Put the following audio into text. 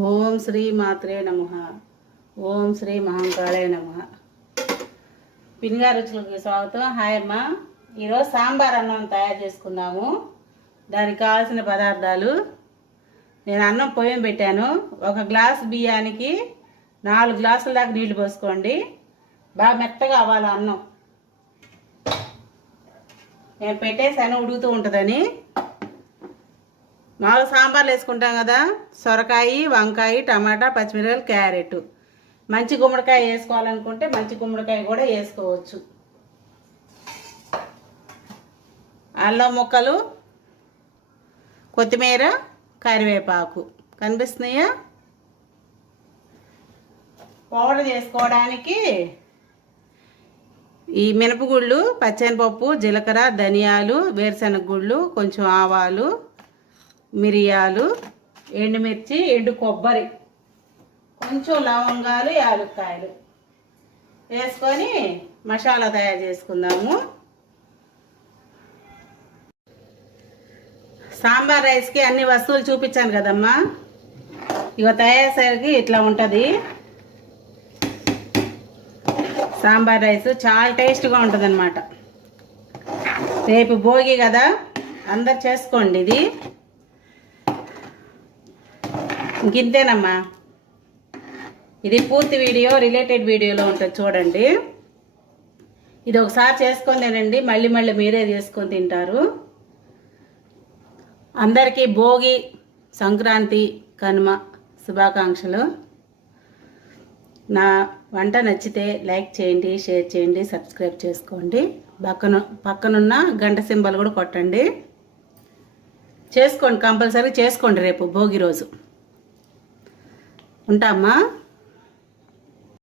ఓం శ్రీ మాత్రే నమః. ఓం శ్రీ మహంకాళే నమః. పిన్గా రుచులకు స్వాగతం. హాయ్ అమ్మ. ఈరోజు సాంబార్ అన్నం తయారు చేసుకుందాము. దానికి కావాల్సిన పదార్థాలు, నేను అన్నం పొయ్యం పెట్టాను. ఒక గ్లాసు బియ్యానికి 4 గ్లాసుల దాకా నీళ్లు పోసుకోండి. బాగా మెత్తగా అవ్వాలి అన్నం. నేను పెట్టేసాను ఉడుకుతూ ఉంటుందని. మామూలు సాంబార్లు వేసుకుంటాం కదా, సొరకాయ, వంకాయ, టమాటా, పచ్చిమిరపకాయలు, క్యారెట్. మంచి గుమ్మడికాయ వేసుకోవాలనుకుంటే మంచి గుమ్మడికాయ కూడా వేసుకోవచ్చు. అల్లం ముక్కలు, కొత్తిమీర, కరివేపాకు కనిపిస్తున్నాయా? పౌడర్ చేసుకోవడానికి ఈ మినపగుళ్ళు, పచ్చెనపప్పు, జీలకర్ర, ధనియాలు, వేరుశనగ గుళ్ళు, కొంచెం ఆవాలు, మిరియాలు, ఎండుమిర్చి, ఎండు కొబ్బరి, కొంచెం లవంగాలు, యాలక్కాయలు వేసుకొని మసాలా తయారు చేసుకుందాము. సాంబార్ రైస్కి అన్ని వస్తువులు చూపించాను కదమ్మా. ఇక తయారేసరికి ఇట్లా ఉంటుంది. సాంబార్ రైస్ చాలా టేస్ట్గా ఉంటుంది అన్నమాట. రేపు భోగి కదా, అందరు చేసుకోండి. ఇది ఇంకింతేనమ్మా. ఇది పూర్తి వీడియో రిలేటెడ్ వీడియోలో ఉంటుంది, చూడండి. ఇది ఒకసారి చేసుకొని తినండి, మళ్ళీ మళ్ళీ మీరే చేసుకొని తింటారు. అందరికీ భోగి, సంక్రాంతి, కనుమ శుభాకాంక్షలు. నా వంట నచ్చితే లైక్ చేయండి, షేర్ చేయండి, సబ్స్క్రైబ్ చేసుకోండి. పక్కనున్న గంట సింబల్ కూడా కొట్టండి. చేసుకోండి, కంపల్సరీ చేసుకోండి రేపు భోగి రోజు. ఉంటామా?